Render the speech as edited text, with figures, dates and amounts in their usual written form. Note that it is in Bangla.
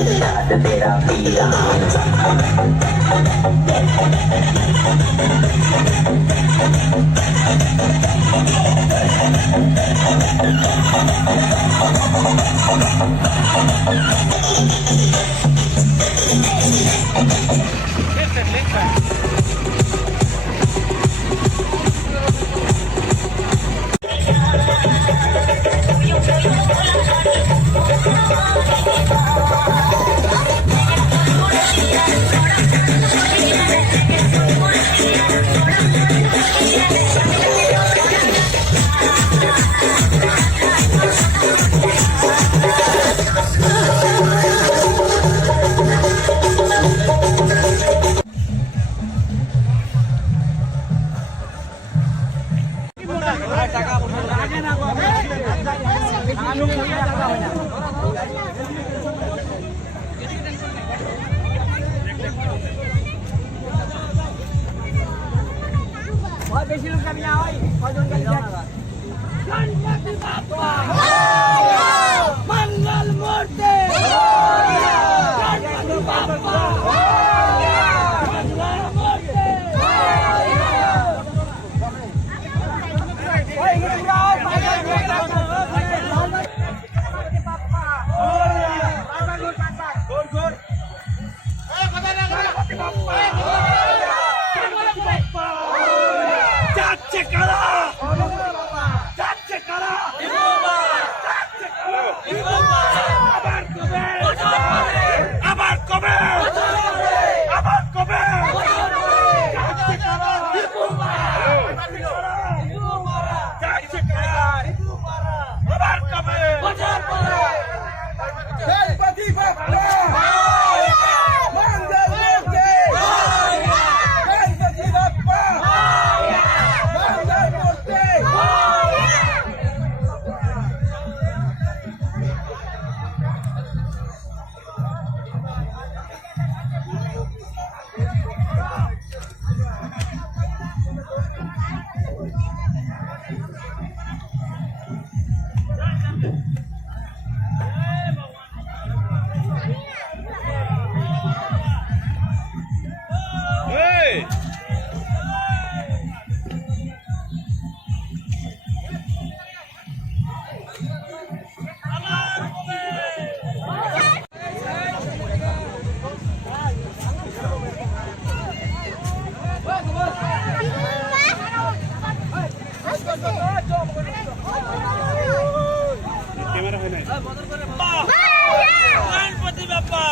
शाद तेरा पिया বেশি লোক যাবি না ওই কয়জন গাড়ি গণপতি বাপ্পা মঙ্গল মূর্তি গণপতি বাপ্পা মঙ্গল মূর্তি ওই গুরাও পাগল গণপতি বাপ্পা গোল গোল এই কথা না গণপতি বাপ্পা যাচ্ছে কারা যাচ্ছে কারা আবার কবে আবার কবে আবার কবে যাচ্ছে কারা যাচ্ছে কারা আবার কবে গণপতি বাপ্পা গণপতি বাপ্পা